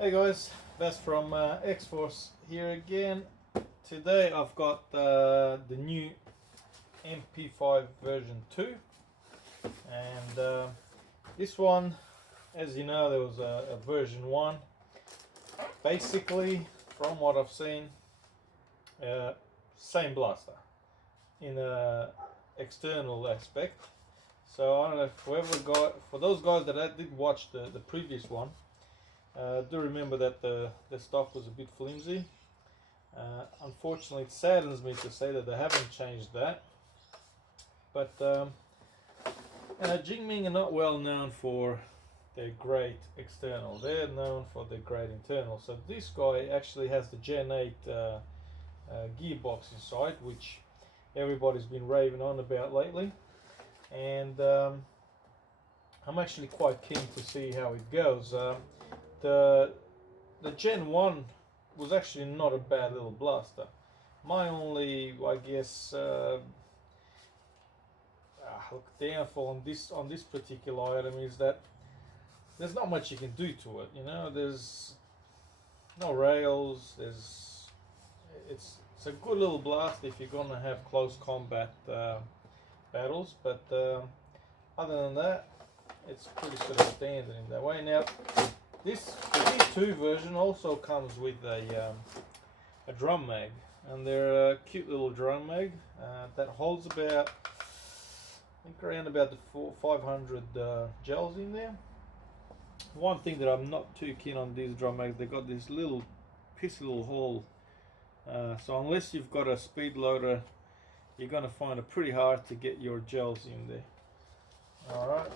Hey guys, that's from X-Force here again. Today I've got the new MP5 version 2, and this one, as you know, there was a version 1. Basically, from what I've seen, same blaster in a external aspect. So I don't know if for those guys that did watch the previous one, do remember that the stock was a bit flimsy. Unfortunately, it saddens me to say that they haven't changed that. But Jingming are not well known for their great external. They're known for their great internal. So this guy actually has the Gen 8 gearbox inside, which everybody's been raving on about lately. And I'm actually quite keen to see how it goes. The Gen 1 was actually not a bad little blaster. My only, I guess, downfall on this particular item is that there's not much you can do to it. You know, there's no rails. It's a good little blast if you're gonna have close combat battles, but other than that, it's pretty sort of standard in that way. Now, the V2 version also comes with a drum mag, and they're a cute little drum mag that holds about, I think, around about the 500 gels in there. One thing that I'm not too keen on these drum mags, they've got this little pissy little hole. So unless you've got a speed loader, you're going to find it pretty hard to get your gels in there. Alright.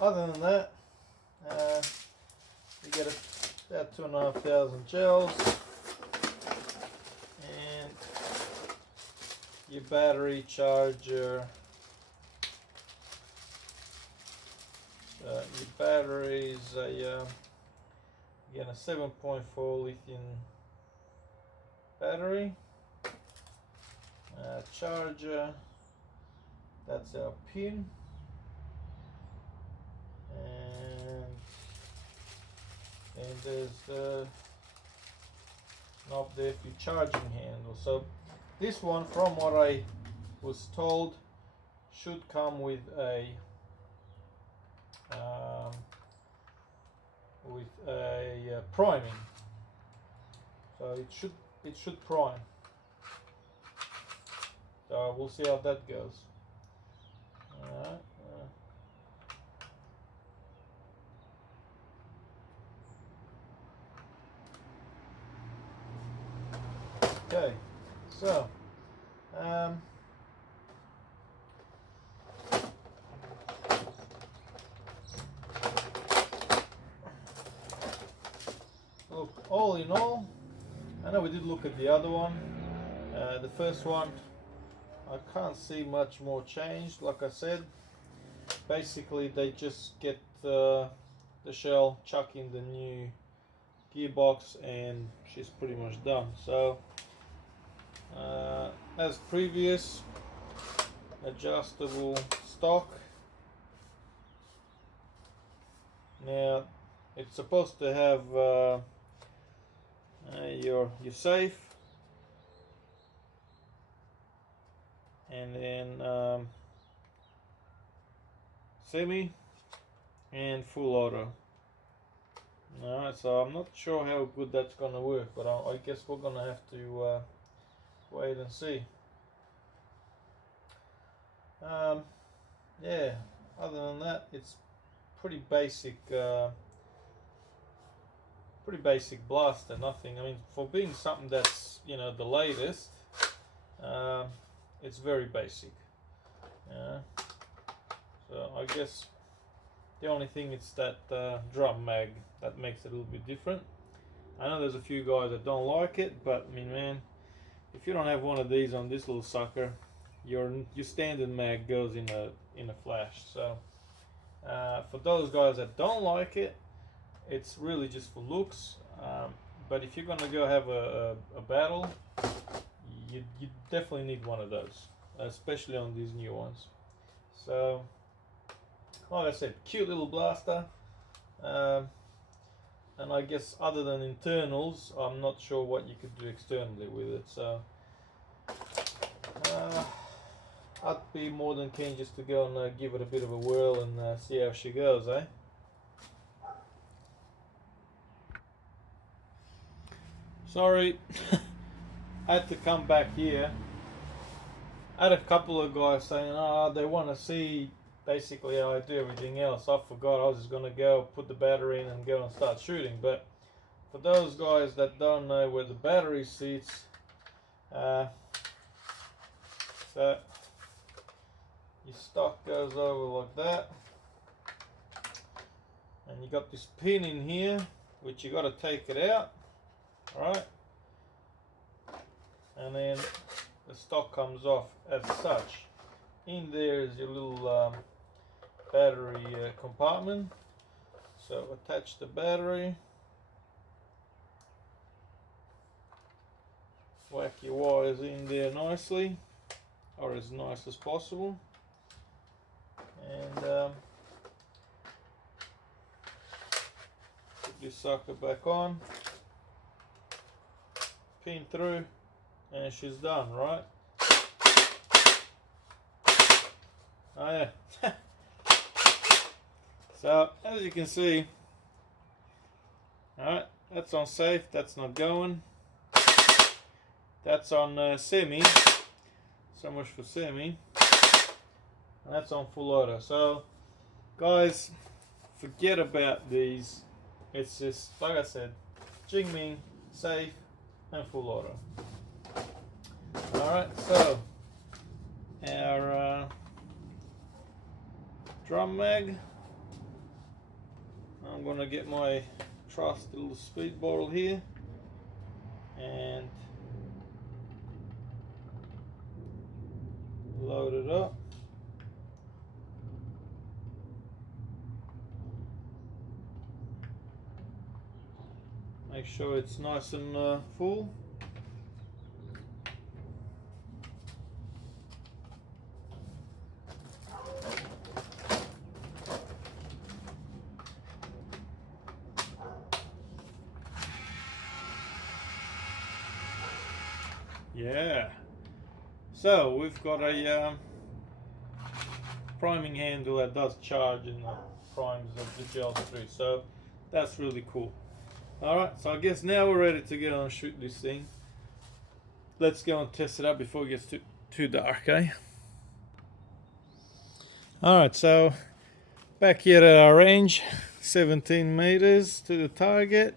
Other than that, you get about 2,500 gels, and your battery charger. Your battery is again a 7.4 lithium battery. Charger, that's our pin, and there's the knob there for your charging handle. So this one, from what I was told, should come with a priming. So it should prime. So we'll see how that goes. Alright. Okay, so look, all in all, I know we did look at the other one, the first one. I can't see much more changed. Like I said, basically they just get the shell, chuck in the new gearbox, and she's pretty much done. So as previous, adjustable stock. Now it's supposed to have your safe, and then semi and full auto. Alright, so I'm not sure how good that's gonna work, but I guess we're gonna have to wait and see. Yeah, other than that, it's pretty basic blaster. Nothing, I mean, for being something that's, you know, the latest, it's very basic. Yeah. So I guess the only thing is that drum mag that makes it a little bit different. I know there's a few guys that don't like it, but I mean, man, if you don't have one of these on this little sucker, your standard mag goes in a flash. So for those guys that don't like it, it's really just for looks. But if you're gonna go have a battle, you definitely need one of those, especially on these new ones. So like I said, cute little blaster. and I guess other than internals, I'm not sure what you could do externally with it. So I'd be more than keen just to go and give it a bit of a whirl and see how she goes, eh? Sorry, I had to come back here. I had a couple of guys saying, oh, they want to see basically how I do everything else. I forgot I was just going to go put the battery in and go and start shooting. But for those guys that don't know where the battery sits, so your stock goes over like that, and you got this pin in here which you got to take it out, right? And then the stock comes off as such. In there is your little battery compartment. So attach the battery, whack your wires in there nicely, or as nice as possible, and put this sucker back on, pin through, and she's done, right? Oh yeah. So as you can see, alright, that's on safe, that's not going. That's on semi, so much for semi. And that's on full auto. So guys, forget about these. It's just, like I said, Jingming, safe, and full auto. Alright, so our drum mag. I'm going to get my trusty little speed bottle here and load it up. Make sure it's nice and full. Yeah, so we've got a priming handle that does charge in the primes of the gel 3, so that's really cool. Alright, so I guess now we're ready to go and shoot this thing. Let's go and test it out before it gets too dark, eh? Alright, so back here at our range, 17 meters to the target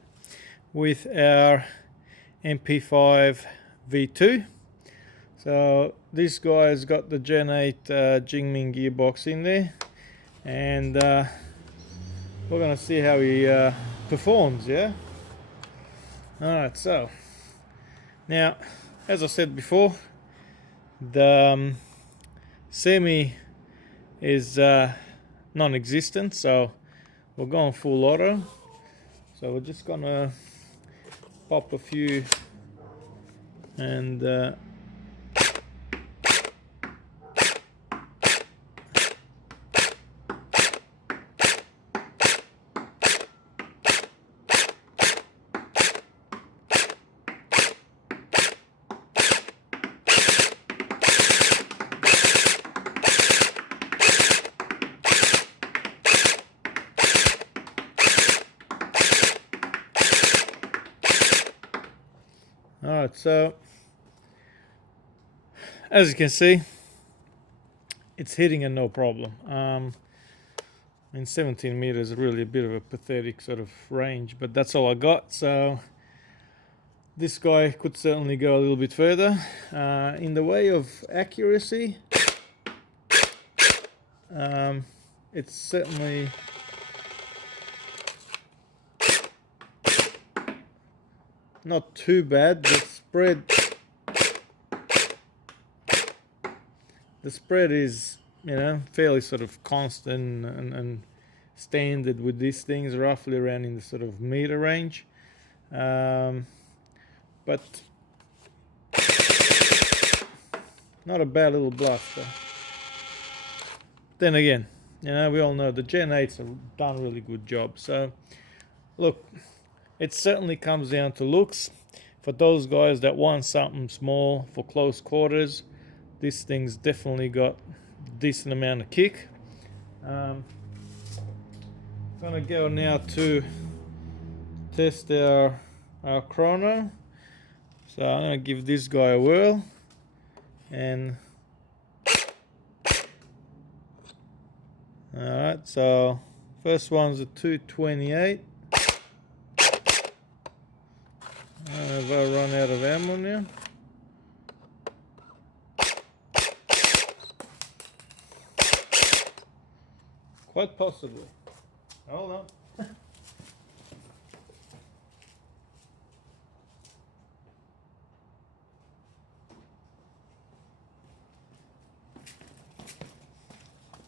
with our MP5 V2. So this guy's got the Gen 8 Jingming gearbox in there, and we're gonna see how he performs, yeah? Alright, so now, as I said before, the semi is non-existent, so we're going full auto. So we're just gonna pop a few and alright, so as you can see, it's hitting it no problem. In 17 meters is really a bit of a pathetic sort of range, but that's all I got. So this guy could certainly go a little bit further. In the way of accuracy, it's certainly not too bad. The spread is, you know, fairly sort of constant and standard with these things, roughly around in the sort of meter range. But not a bad little blaster. Then again, you know, we all know the Gen 8s have done a really good job. So look, it certainly comes down to looks. For those guys that want something small for close quarters, this thing's definitely got a decent amount of kick. I'm gonna go now to test our Chrono. So I'm gonna give this guy a whirl, and alright, so first one's a 228. Have I run out of ammo now? Quite possibly. Hold on.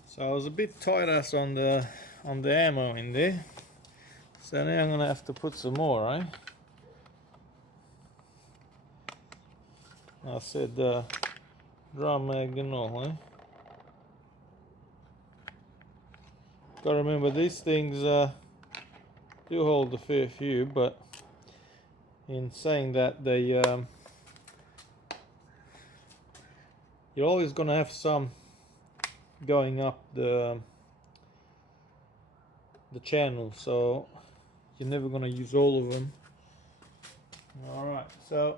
So I was a bit tight ass on the ammo in there. So now I'm gonna have to put some more, eh? I said drum mag and all, eh? Gotta remember these things do hold a fair few, but in saying that, they you're always gonna have some going up the channel, so you're never gonna use all of them. Alright, so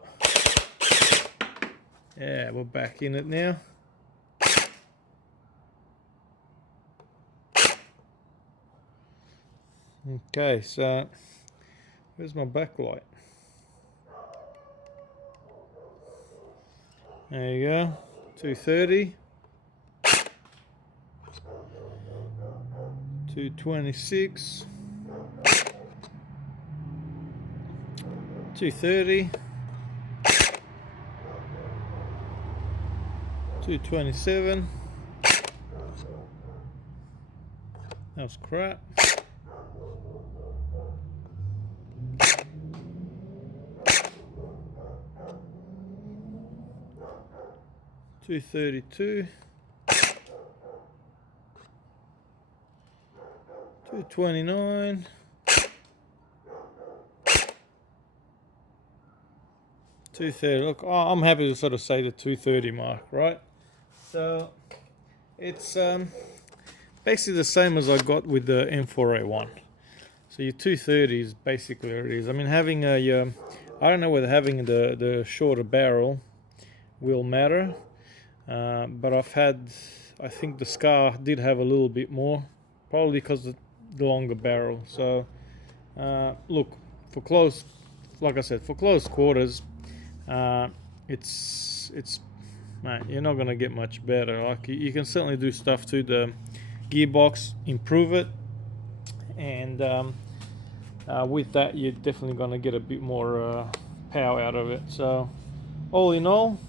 yeah, we're back in it now. Okay, so where's my backlight? There you go, 230, 226, 230, 227. That was crap. 232, 229, 230. Look, I'm happy to sort of say the 230 mark, right? So it's basically the same as I got with the M4A1. So your 230 is basically what it is. I mean, having a I don't know whether having the shorter barrel will matter, but I think the Scar did have a little bit more, probably because of the longer barrel. So look, for close, like I said, for close quarters, it's mate, you're not gonna get much better. Like, you can certainly do stuff to the gearbox, improve it, and with that you're definitely gonna get a bit more power out of it. So all in all,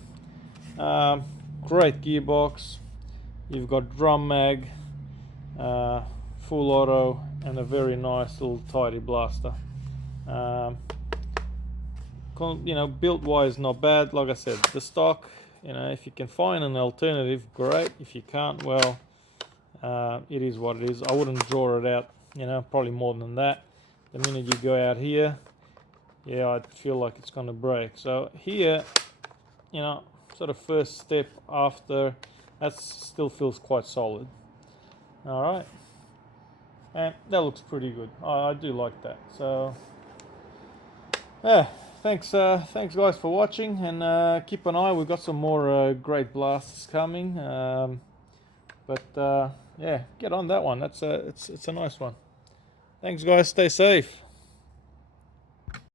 great gearbox. You've got drum mag, full auto, and a very nice little tidy blaster. You know, build wise, not bad. Like I said, the stock, you know, if you can find an alternative, great. If you can't, well, it is what it is. I wouldn't draw it out, you know, probably more than that. The minute you go out here, yeah, I feel like it's going to break. So here, you know, sort of first step after, that still feels quite solid. All right, and that looks pretty good. I do like that. So yeah, thanks guys for watching, and keep an eye. We've got some more great blasters coming, but yeah, get on that one. It's a nice one. Thanks guys, stay safe.